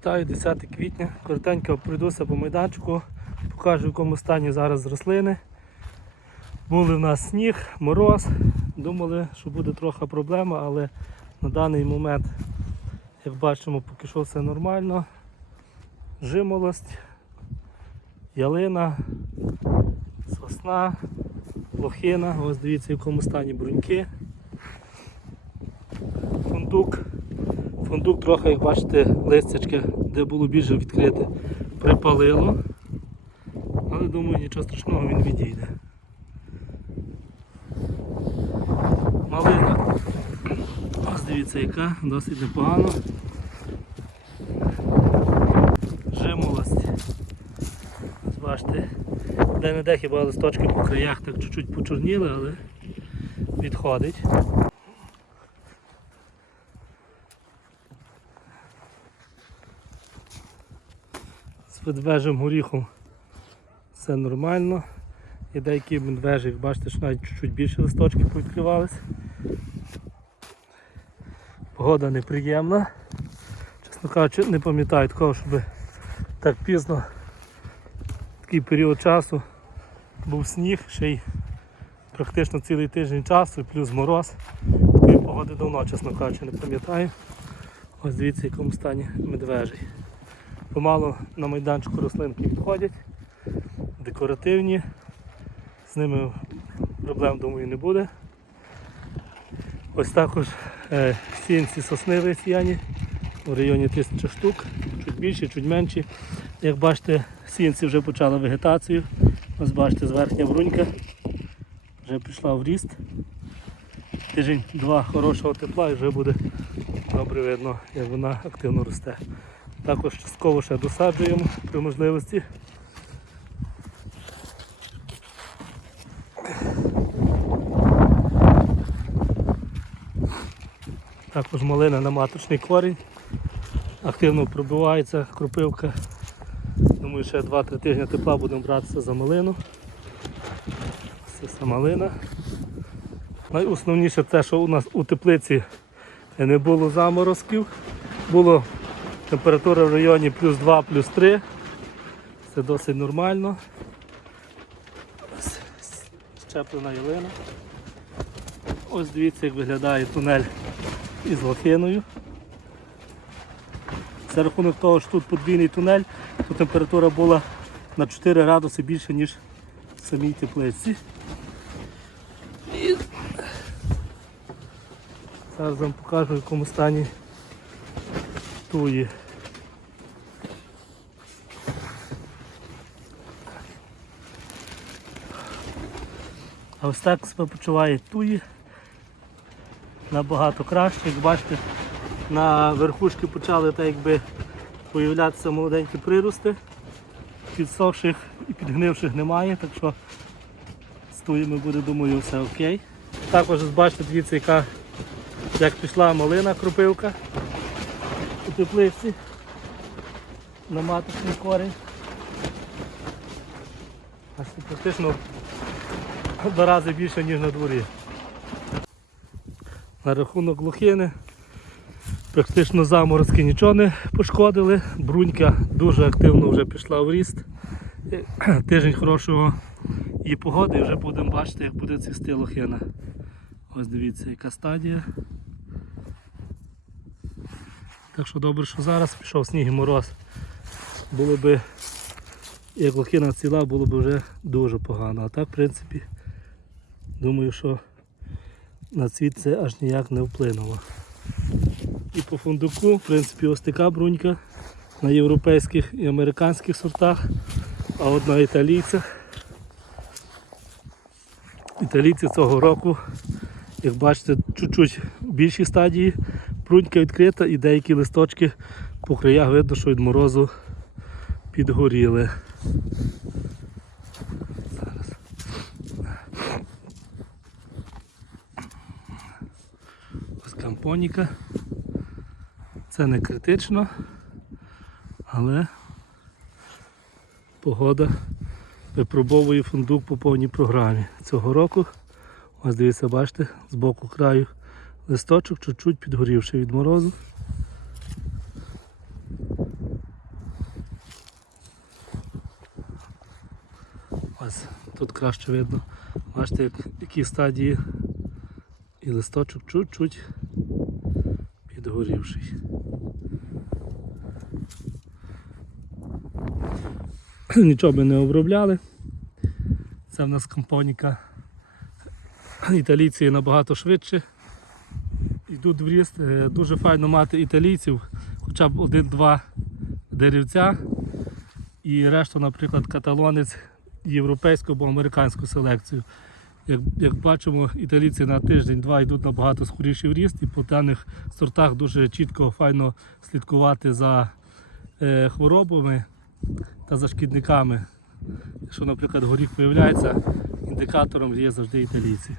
Вітаю 10 квітня. Коротенько пройдуся по майданчику, покажу в якому стані зараз рослини. Були в нас сніг, мороз. Думали, що буде трохи проблема, але на даний момент, як бачимо, поки що все нормально. Жимолость, ялина, сосна, лохина. Ось дивіться, в якому стані бруньки. Фундук. Фундук трохи, як бачите, листячки, де було більше відкрите, припалило. Але думаю, нічого страшного він відійде. Малина. Ось дивіться яка, досить непогано. Жимолость. Ось бачите, де-не-де хіба листочки по краях так чуть-чуть почорніли, але відходить. Медвежим горіхом все нормально. Є деякі медвежі, як бачите, що навіть чуть-чуть більше листочки повідкривались. Погода неприємна. Чесно кажучи, не пам'ятаю такого, щоб так пізно такий період часу був сніг, ще й практично цілий тиждень часу, плюс мороз. Такої погоди давно, чесно кажучи, не пам'ятаю. Ось дивіться, в якому стані медвежий. Помалу на майданчику рослинки відходять, декоративні, з ними проблем, думаю, не буде. Ось також е, сінці сосни висіяні у районі тисячі штук, чуть більше, чуть менші. Як бачите, сінці вже почали вегетацію. Ось бачите, зверхня брунька вже пішла в ріст. Тиждень-два хорошого тепла і вже буде добре видно, як вона активно росте. Також частково ще досаджуємо при можливості. Також малина на маточний корінь. Активно пробивається кропивка. Думаю, ще 2-3 тижні тепла будемо братися за малину. Це вся малина. Найосновніше те, що у нас у теплиці не було заморозків. Було Температура в районі плюс 2, плюс 3. Це досить нормально. Щеплена ялина. Ось дивіться, як виглядає тунель із лохиною. За рахунок того, що тут подвійний тунель, то температура була на 4 градуси більше, ніж в самій теплиці. І зараз вам покажу, в якому стані туї. А ось так себе почуває туї. Набагато краще, як бачите, на верхушки почали так якби появлятися молоденькі прирости. Підсохших і підгнивших немає, так що з туями буде, думаю, все окей. Також бачите, дивіться, яка як пішла малина кропивка у теплиці на маточний корінь. Аж практично в два рази більше, ніж на дворі. На рахунок лохини практично заморозки нічого не пошкодили. Брунька дуже активно вже пішла в ріст. Тиждень хорошого її погоди і вже будемо бачити, як буде цвісти лохина. Ось дивіться, яка стадія. Так що добре, що зараз пішов сніг і мороз. Було би, як лохина ціла, було б вже дуже погано. А так, в принципі, думаю, що на цвіт це аж ніяк не вплинуло. І по фундуку, в принципі, ось така брунька на європейських і американських сортах, а от на італійцях. Італійці цього року, як бачите, чуть-чуть в більшій стадії брунька відкрита і деякі листочки по краях видно, що від морозу підгоріли. Ось кампоніка. Це не критично, але погода випробовує фундук по повній програмі. Цього року, ось дивіться, бачите, з боку краю Листочок чуть-чуть підгорівший від морозу. Ось тут краще видно. Бачите, як, які стадії і листочок чуть-чуть підгорівший. Нічого ми не обробляли. Це в нас компоніка. Італійці набагато швидше йдуть в ріст. Е, Дуже файно мати італійців, хоча б один-два деревця. І решту, наприклад, каталонець європейську або американську селекцію. Як, як бачимо, італійці на тиждень-два йдуть набагато скоріше в ріст, і по даних сортах дуже чітко, файно слідкувати за е, хворобами та за шкідниками. Якщо, наприклад, горіх появляється, індикатором є завжди італійці.